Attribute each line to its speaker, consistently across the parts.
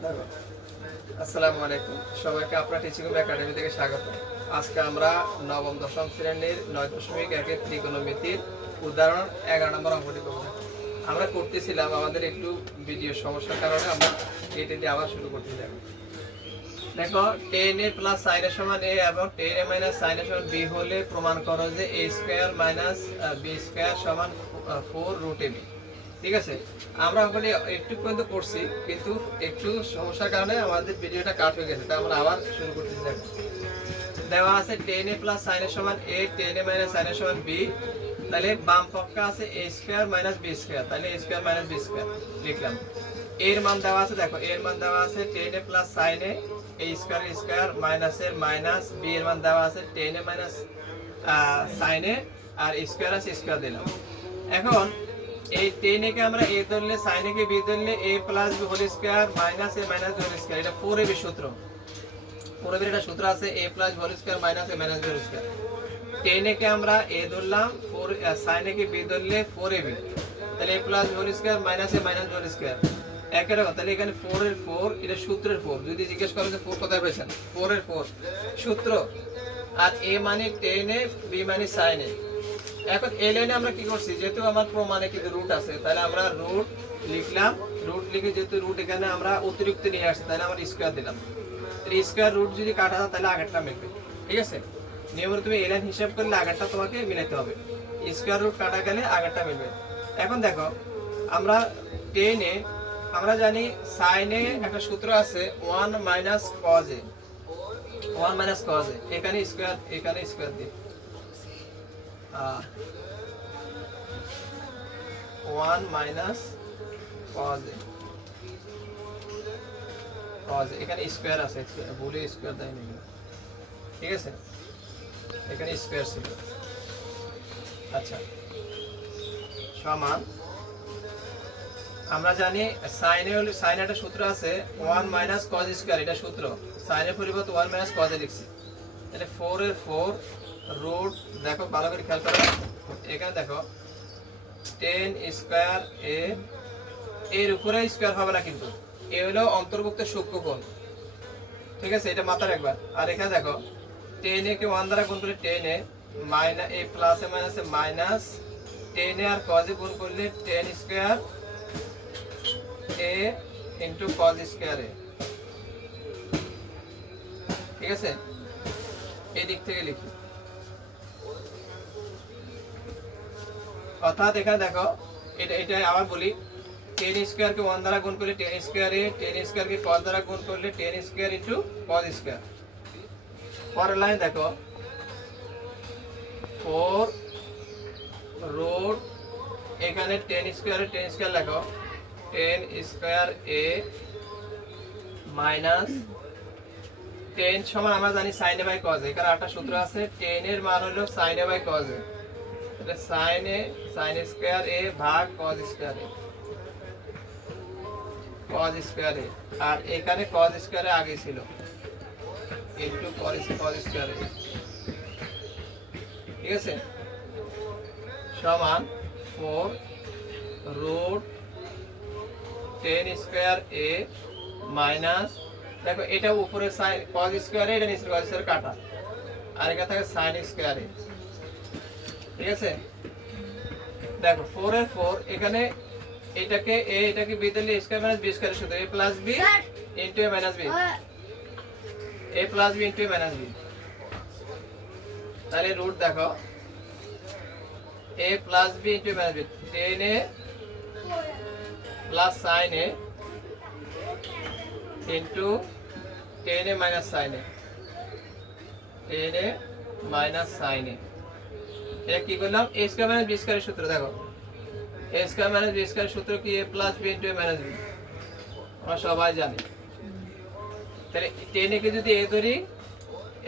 Speaker 1: আসসালামু আলাইকুম। সবাইকে আপনার টিচিং একাডেমি থেকে স্বাগত। আজকে আমরা নবম, দশম শ্রেণির নয় দশমিক একের ত্রিকোণমিতির উদাহরণ এগারো নম্বর অঙ্কটি করব। আমরা করতেছিলাম আমাদের একটু ভিডিও সমস্যার কারণে আমরা কেটে দিয়ে আবার শুরু করতেছিলাম। দেখো টেন এ প্লাস সাইন এর সমান এ এবং টেন এ মাইনাস সাইন এর সমান বি হলে প্রমাণ করো যে A square minus B square সমান ফোর রুট এ বি ঠিক আছে? আমরা ওখানে একটু পর্যন্ত করছি কিন্তু একটু সমস্যার কারণে আমাদের ভিডিওটা কাট হয়ে গেছে তাই আমরা আবার শুরু করতে দেখো দেওয়া আছে টেন এ প্লাস সাইন এর সমান A tan A minus sine এর সমান বি তাহলে বাম পক্ষে আছে A square minus B square তাহলে A square minus B square লিখলাম। এর মান দেওয়া আছে, দেখো, এর মান দেওয়া আছে tan A plus sine A A square square minus এর মাইনাস বি এর মান দেওয়া আছে tan A minus sine A R square আছে স্কোয়ার দিলাম। এখন এই টেন একে আমরা এ ধরলে সাইন একে বি ধরলে A plus B whole square minus A minus B whole square এটা ফোর এ বি সূত্র। ফোর এর একটা সূত্র আছে A plus whole square minus A minus B whole square tan একে আমরা এ ধরলাম ফোর সাইন একে বি ধরলে ফোর এ বি তাহলে A plus whole square minus A minus whole একই রকম তাহলে এখানে ফোর এর ফোর এটা সূত্রের ফোর যদি জিজ্ঞেস করো যে ফোর কোথায় পেয়েছেন? ফোর এর ফোর সূত্র। আর এ মানে টেন এ বি মানে সাইন এ। এখন এই লাইনে আমরা কি করছি? যেহেতু আমার প্রমাণে কিন্তু রুট আছে, তাহলে আমরা রুট লিখলাম। রুট লিখে যেহেতু রুট এখানে আমরা অতিরিক্ত নিয়ে আসছি, তাহলে আমরা স্কোয়ার দিলাম। স্কোয়ার রুট যদি কাটা তাহলে আগেরটা মিলবে ঠিক আছে? নিয়মিত তুমি এই লাইন হিসাব করলে আগেরটা তোমাকে মিলাতে হবে। স্কোয়ার রুট কাটা গেলে আগেরটা মিলবে। এখন দেখো, আমরা টেনে আমরা জানি সাইনে একটা সূত্র আছে ওয়ান মাইনাস কজে ওয়ান মাইনাস কজে এখানে স্কোয়ার এখানে স্কোয়ার দিই ওয়ান মাইনাস কজ কজ এখানে স্কোয়ার আছে ভুলে স্কোয়ার দেয়নি ঠিক আছে? এখানে স্কোয়ার ছিল। আচ্ছা সমান, আমরা জানি সাইনে হলে সাইনে একটা সূত্র আছে ওয়ান মাইনাস কজ স্কোয়ার এটা সূত্র। সাইনের পরিবর্তে ওয়ান মাইনাস কজে লিখছি। তাহলে ফোর এর ফোর রুট, দেখো, ভালো করে খেয়াল করো। এখানে দেখো টেন স্কোয়ার এ, এর উপরে স্কোয়ার হবে না কিন্তু। এ হলো অন্তর্ভুক্ত সূক্ষ্মকোণ। ঠিক আছে, এটা মাথায় রাখবা। আর এখানে দেখো টেন এ কে ওয়ান দ্বারা গুণ করলে tan A minus A plus A minus tan A আর কজে গুণ করলে tan square A into cos square A. ঠিক আছে? এই দিক থেকে লিখি। অর্থাৎ এখানে দেখো, এটা এটা আবার বলি টেন স্কোয়ার কে ওয়ান দ্বারা গুণ করলে টেন স্কোয়ার টেন স্কোয়ার কে কস দ্বারা গুণ করলে tan square into cos square পরের লাইন দেখো ফোর রোড এখানে টেন স্কোয়ারে টেন স্কোয়ার লেখো tan square A minus tan সমান আমরা জানি সাইনে বাই কজ এখানে একটা সূত্র আছে টেন এর মান হলো সাইনে বাই কজ স্কোয়ার এ ভাগ কজ স্কোয়ার কজ স্কোয়ার সমান four root tan square A minus দেখো এটা উপরে সাইন কজ স্কোয়ার এটা নিচে কজ স্কোয়ার কাটা। আর এখানে থাকে সাইন স্কোয়ার ঠিক আছে? দেখো ফোর এর ফোর এখানে এটাকে এ এটাকে বি দিলে স্কয়ার মাইনাস বি স্কয়ার শুধু A plus B into A minus B A plus B into A minus B তাহলে রুট দেখো। A plus B into minus B tan A plus sine A into tan A minus sine A tan A minus sine A এটা কি করলাম? A square minus B স্কয়ারের সূত্র দেখো। A square minus B স্কয়ারের সূত্র কি? A plus B into A minus B আমরা সবাই জানি। তাহলে টেন কে যদি এ ধরি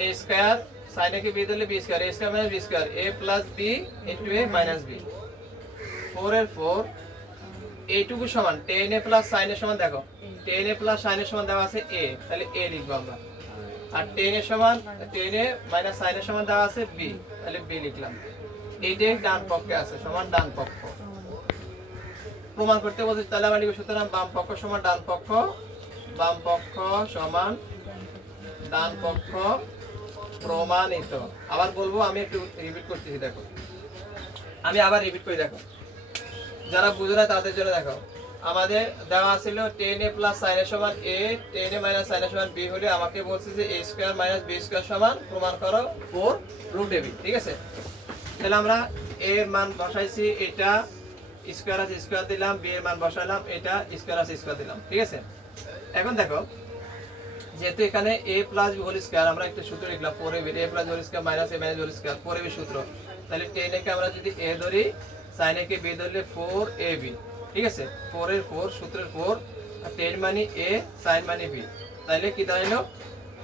Speaker 1: এ স্কয়ার সাইন কে বি ধরলে B square A square minus B square A plus B into A minus B four এর ফোর এইটুকু সমান টেন এ প্লাস সাইন এর সমান দেখো। টেন এ প্লাস সাইন এর সমান দেওয়া আছে এ তাহলে এ লিখব আমরা। আর টেন এর সমান টেন এ মাইনাস সাইন এর সমান দেওয়া আছে বি তাহলে বি লিখলাম। এইটাই ডান পক্ষে আছে, সমান ডান পক্ষ। প্রমাণ করতে বলছি তাহলে আমার লিখব সুতরাং বাম পক্ষ সমান ডান পক্ষ, বাম পক্ষ সমান ডান পক্ষ প্রমাণিত। আবার বলব, আমি একটু রিপিট করতেছি, দেখো। আমি আবার রিপিট করে, দেখো। যারা বুঝে না তাদের জন্য দেখো আমাদের দেওয়া ছিল টেন এ প্লাস সাইন সমান A tan A minus sine সমান বি হলে আমাকে বলছে যে A square minus B square সমান, প্রমাণ করো ফোর রুট এ বি ঠিক আছে? তাহলে আমরা এ এর মান বসাইছি, এটা স্কোয়ার আছে স্কোয়ার দিলাম বি এর মান বসাইলাম এটা স্কোয়ার আছে স্কোয়ার দিলাম, ঠিক আছে? এখন দেখো, যেহেতু এখানে A plus B whole square আমরা একটা সূত্র লিখলাম four A B A plus whole square minus A minus whole square four A B সূত্র। তাহলে টেন একে আমরা যদি এ ধরি সাইন একে বি ধরলে ফোর এ বি ঠিক আছে? ফোর এর ফোর সূত্রের ফোর টেন মানে এ সাইন মানে বি তাইলে কি দাঁড়াইলো?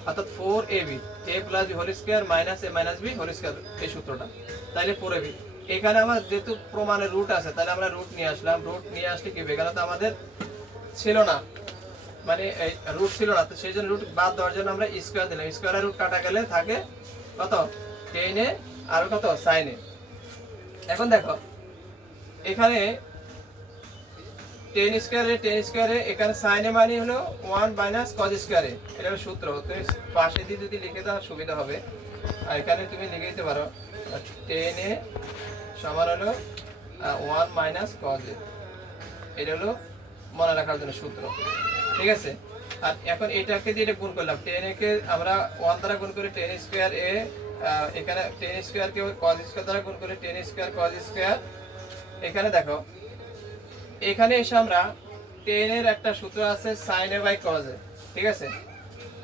Speaker 1: অর্থাৎ four A B A plus whole square minus A minus B whole square এই সূত্রটা। তাইলে ফোর এ বি এখানে আমার যেহেতু প্রমাণের রুট আছে তাহলে আমরা রুট নিয়ে আসলাম। রুট নিয়ে আসলে কি? এখানে তো আমাদের ছিল না। মানে রুট ছিল না, তো সেই জন্য রুট বাদ দেওয়ার জন্য আমরা স্কোয়ার দিলাম। স্কোয়ারের রুট কাটা গেলে থাকে কত? টেনে আর কত? সাইনে এখন দেখো, এখানে টেন স্কোয়ারে টেন স্কোয়ারে এখানে সাইনে মানে হলো ওয়ান মাইনাস কজ স্কোয়ারে এটা হলো সূত্র তুমি পাশে দিয়ে যদি লিখে দাও, সুবিধা হবে। আর এখানে তুমি লিখে দিতে পারো টেনে সমান হলো ওয়ান মাইনাস কজ এটা হলো মনে রাখার জন্য সূত্র। ঠিক আছে? আর এখন এটাকে দিয়ে এটা গুণ করলাম। টেন কে আমরা ওয়ান দ্বারা গুণ করে টেন স্কোয়ার এ এখানে টেন স্কোয়ার কে কজ স্কোয়ার দ্বারা গুণ করে টেন স্কোয়ার কজ স্কোয়ার এখানে দেখো এখানে এসে আমরা টেন এর একটা সূত্র আছে সাইন বাই কজ ঠিক আছে?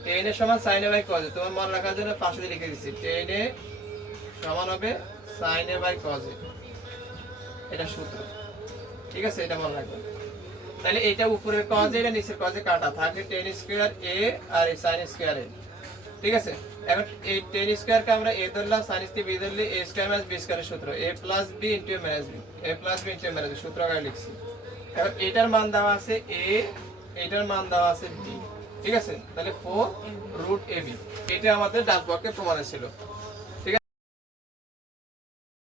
Speaker 1: টেন এর সমান সাইন বাই কজ তোমার মনে রাখার জন্য পাশে লিখে দিচ্ছি টেন এ সমান হবে সাইন বাই কজ এটা সূত্র, ঠিক আছে? এটা মনে রাখবে। তাহলে এটা উপরের কজে এটা নিচের কজে কাটা, থাকে টেন স্কোয়ার এ আর এই সাইন স্কোয়ার এ ঠিক আছে? এখন এই টেন স্কোয়ারকে আমরা এ ধরলাম সাইন স্কোয়ার বি ধরলে এ স্কোয়ার মাইনাস বি স্কোয়ারের সূত্র A plus B into minus B A plus B into minus B সূত্র আকারে লিখছি। এটার মান দেওয়া আছে এ এটার মান দেওয়া আছে বি ঠিক আছে? তাহলে ফোর রুট এ বি এটা আমাদের পক্ষে প্রমাণে ছিল।